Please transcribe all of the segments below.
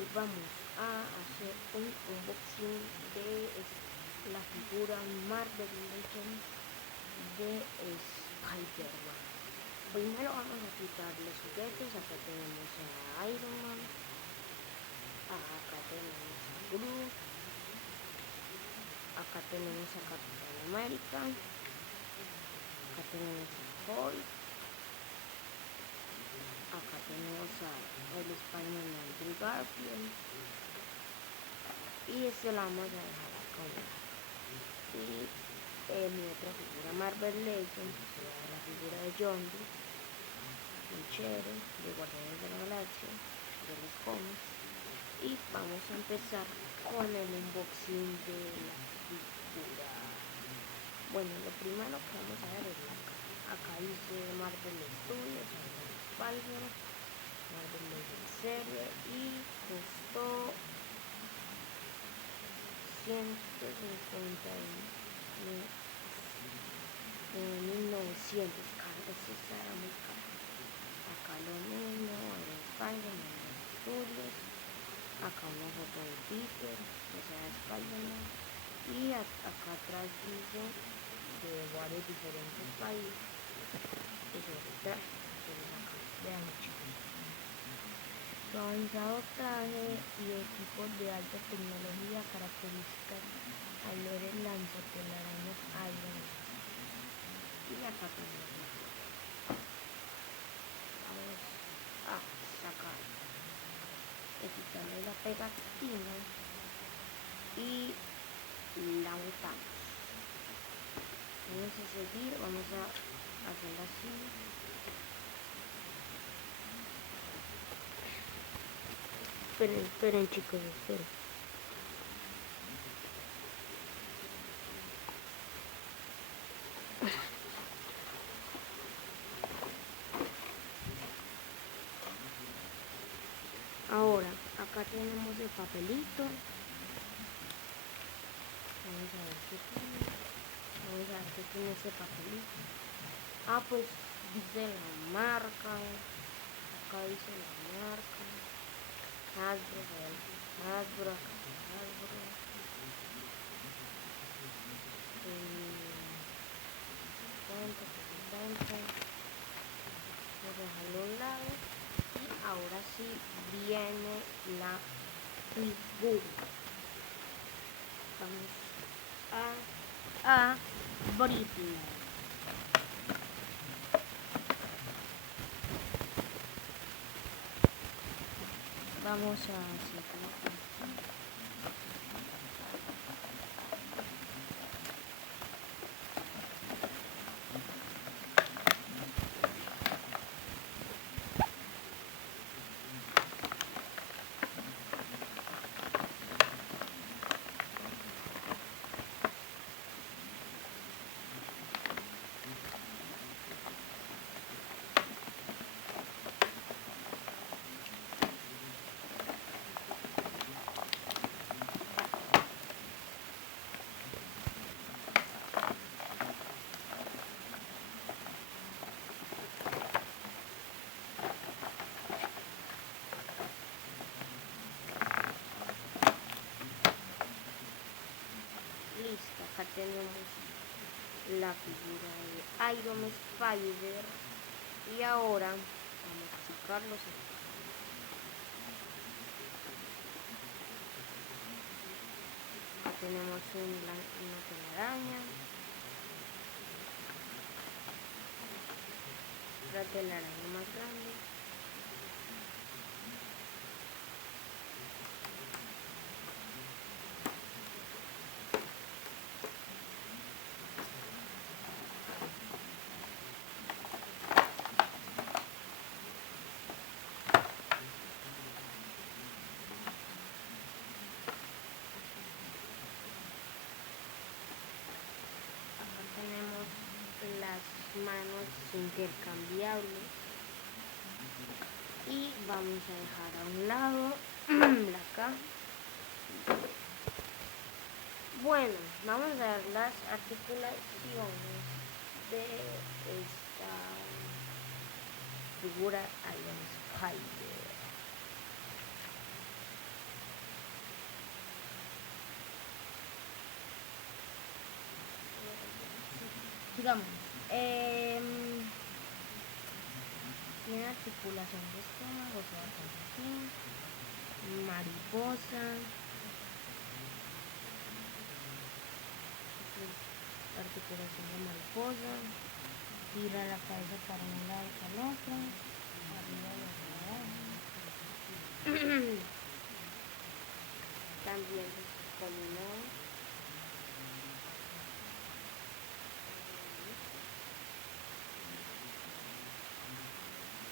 hoy vamos a hacer un unboxing de la figura Marvel Legends de Spider-Man. Primero vamos a quitar los juguetes. Acá tenemos a Iron Man, acá tenemos a Groot, acá tenemos a Capitán América, acá tenemos a Hulk, acá tenemos a el Spider-Man de Andrew Garfield, y este lo vamos a dejar acá. Y mi otra figura Marvel Legends, la figura de John Doe, muy chévere, de Guardianes de la Galaxia, de los cómics. Y vamos a empezar con el unboxing de la figura. Bueno, lo primero que vamos a ver es la cara. Acá dice Marvel Studios, Spider, Marvel Legends serie, y costó 150 1900. Esto estará muy caro. Acá lo mismo, el Spider-Man Studios. Acá una foto de Peter, o sea, Spider-Man. Y acá atrás dice de varios diferentes países y sobre el traje. Entonces acá, vean chicos. Su avanzado traje y equipos de alta tecnología, características al ver el lanzatelarañas Iron Man. Y acá tenemos la foto. Vamos a sacar, quitarle la pegatina y la botamos. Vamos a seguir, vamos a hacerlo así. Esperen chicos, esperen. Ahora, acá tenemos el papelito. Vamos a ver qué tiene. Vamos a ver qué tiene ese papelito. Pues dice la marca. Acá dice la marca. Hasbro, Hasbro, acá dice Hasbro. Vamos a dejarlo a un lado. Y ahora sí viene la figura. Vamos a abrirla. Vamos a hacerlo así. Listo, acá tenemos la figura de Iron Spider. Y ahora vamos a sacarlos. Acá tenemos una telaraña. La telaraña más grande. Las manos intercambiables, y vamos a dejar a un lado la caja. Bueno, vamos a ver las articulaciones de esta figura Iron Spider. digamos, tiene articulación de estómago, o sea, así, mariposa, articulación de mariposa, gira la cabeza para un lado y para el otro, arriba y hacia abajo. También como no.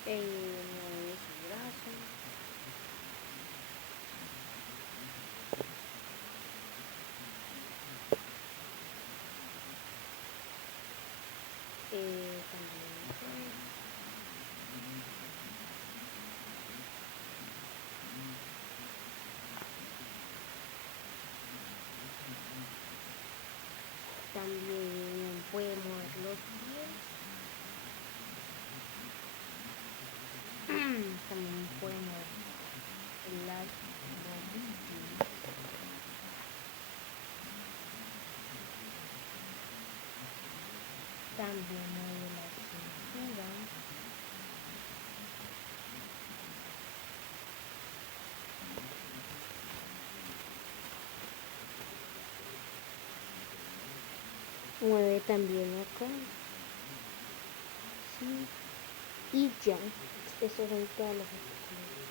Mueve su brazo. También puede mover los pies. También puede mover las rodillas. También mueve la cintura. Mueve también acá. Sí. Y ya. Esos son todos los artículos.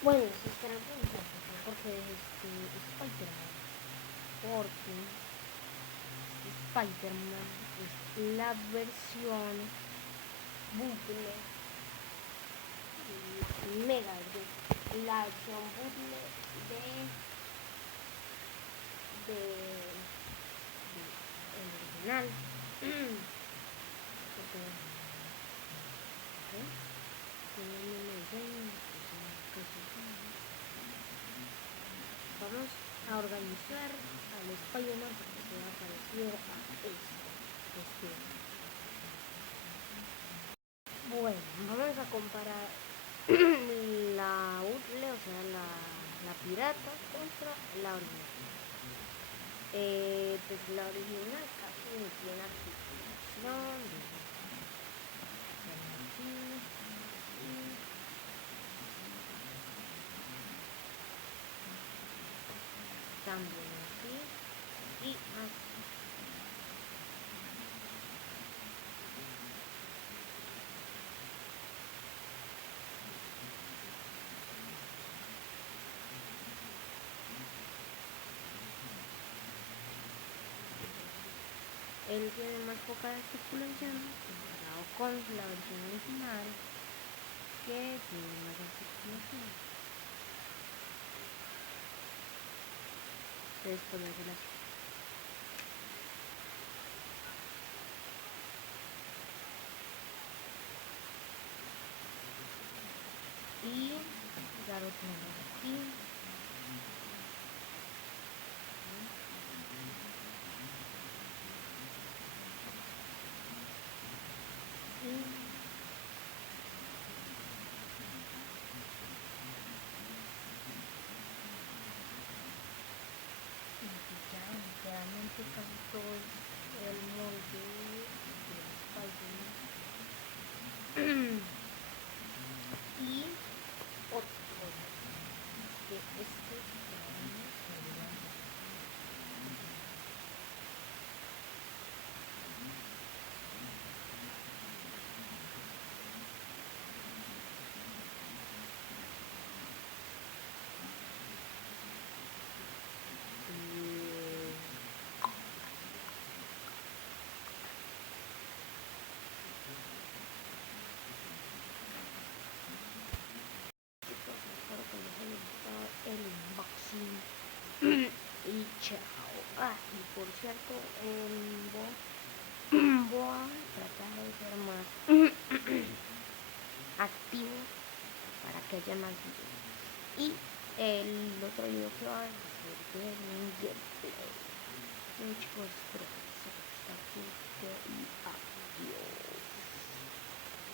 Bueno, se estarán preguntando porque Spider-Man. Porque Spider-Man es la versión bucle mega la versión bucle de el original. Vamos a organizar al Spider-Man porque se va a parecer a este. Bueno, vamos a comparar la bucle, o sea, la pirata contra la original. Pues la original casi no tiene articulación. También así y así. Él tiene más poca articulación comparado con la versión original que tiene más articulación. Entonces ponérsela así. Y ya lo tenemos aquí. Realmente casi todo el molde del Spider-Man. Y otra cosa, que el unboxing. Y chao. Y por cierto, voy a tratar de ser más activo para que haya más videos. Y el otro video que va a hacer de un gameplay. Chicos, espero que les haya gustado y adiós.